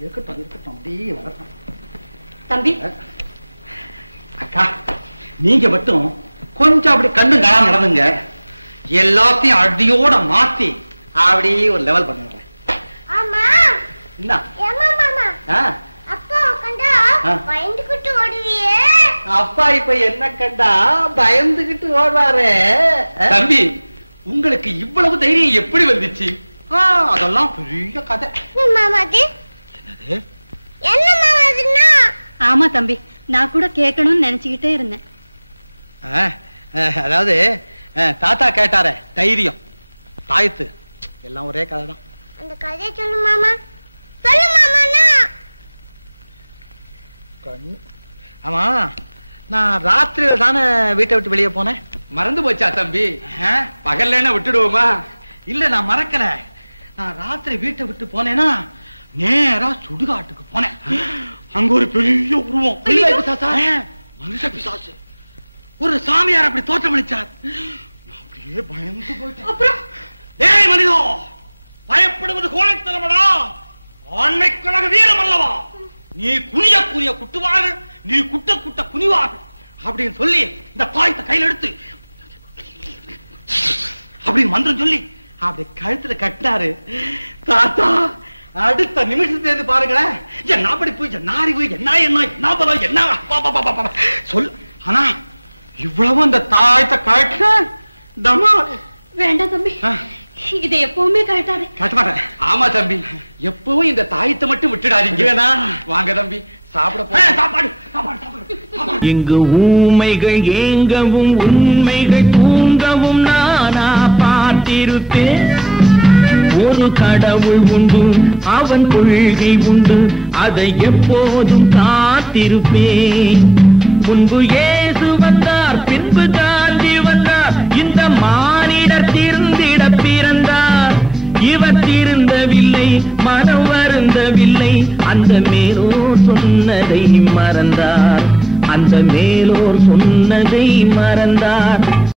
இருக்கட்டும் இருக்கட்டும், அப்படியே வரட்டும். தம்பி அக்கா, நீங்க மட்டும் கொஞ்சம் அப்படி கண்ணு காணாம நடந்துங்க. எல்லாத்தையும் அடியோட மாத்தி அப்படியே ஒரு லெவல் பண்ணுறேன். ஆமா என்ன அப்பா கண்டா பயந்துகிட்டு ஓடுவியே. அப்பா இப்ப என்ன கண்டா பயந்துகிட்டு ஓடுறாரு. தம்பி, உங்களுக்கு இவ்வளவு தைரியம் எப்படி வந்துச்சு? அதெல்லாம் பெரிய கதை. மாமாது என்னது? என்ன மாமாதுன்னா? ஆமா தம்பி, நான் கூட கேட்கணும்னு நினைச்சுக்கிட்டே இருந்தேன். அதாவது தாத்தா கேட்டாரே தைரியம் தாயத்து எல்லாம் ஒரே கதை தான். அந்த கதையை சொல்லு மாமா. சொல்லு மாமாண்ணா. ஆமா, நான் ராத்திரியில தானே வீட்டை விட்டு வெளியே போனேன். மறந்து போச்சா தம்பி? பகல்ல விட்டுடுவோமா? இல்ல, நான் மறக்கல. நான் ராத்திரி வீட்டை விட்டு போனேன்னா நேரா சுடுகாட்டுக்கு போனேன். அங்க ஒரு பெரிய உருவம், மனுஷ பிசாசு, ஒரு சாமியார் அப்படி தோற்றமளிச்சார். அப்படியே பயந்து போயிட்டேன். அப்புறம் ஏய் மனிதோ, பயப்படுவது கோழைத்தனமடா, ஆண்மைக்கழக வீரம் அல்லவா? நீ குனிய குனிய குட்டுவாக, நீ குட்ட குட்ட குனிவாக அப்படின்னு சொல்லி இந்த பாயத்தை கையில் எடுத்து அப்படின்னு மந்திரம் சொல்லி அப்படி கழுத்துல கட்டினாரு. தாத்தா அடுத்த நிமிஷத்துல பாருங்களேன், என்ன அப்படி போய் நாரி போய் என்ன என்ன என்ன பலம் என்ன சொல்லு. ஆனா இவ்வளவு இந்த தாயத்தை கட்ட தமா வேண்டாம் தம்பி, இதை எப்பவுமே கழட்டாரு. கட்ட மாட்டேன். ஆமா தம்பி, எப்பவும் இந்த தாயத்தை மட்டும் விட்டுடாதீங்க. வாங்க தம்பி, சாப்பிட சாப்பாடு சாப்பாடு. இங்கு ஊமைகள் ஏங்கவும் உண்மைகள் தூங்கவும் நானா பார்த்திருப்பேன். ஒரு கடவுள் உண்டு, அவன் கொள்கை உண்டு, அதை எப்போதும் காத்திருப்பேன். முன்பு இயேசு வந்தார், பின்பு காந்தி வந்தார், இந்த மானிடர் திருந்திட பிறந்தார். இவர் திருந்தவில்லை, மனம் வருந்தவில்லை, அந்த மேலோர் சொன்னதை மறந்தார், அந்த மேலோர் சொன்னதை மறந்தார்.